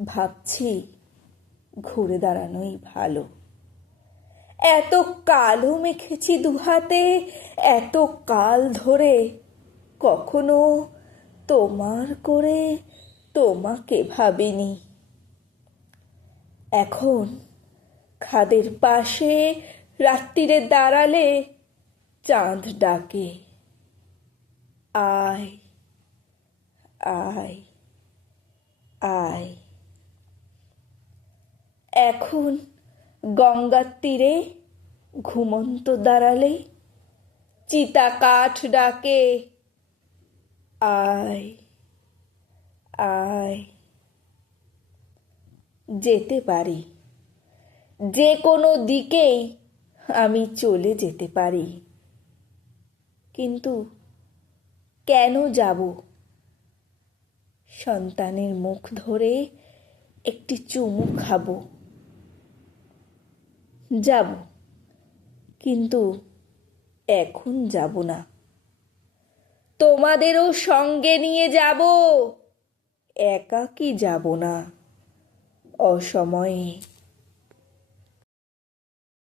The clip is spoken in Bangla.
ভাবছি ঘুরে দাঁড়ানোই ভালো। এত কালো মেখেছি দুহাতে, এত কাল ধরে, কখনো তোমার করে তোমাকে ভাবিনি। এখন খাদের পাশে রাত্রিরে দাঁড়ালে চাঁদ ডাকে, আয় আয় আয়। এখন গঙ্গার তীরে ঘুমন্ত দাঁড়ালে চিতা কাঠ ডাকে, আয় আয়। যেতে পারি, যে কোনো দিকেই আমি চলে যেতে পারি, কিন্তু কেন যাব? সন্তানের মুখ ধরে একটি চুমু খাবো। যাব, কিন্তু এখন যাব না। তোমাদেরও সঙ্গে নিয়ে যাব, একাকী যাব না অসময়ে।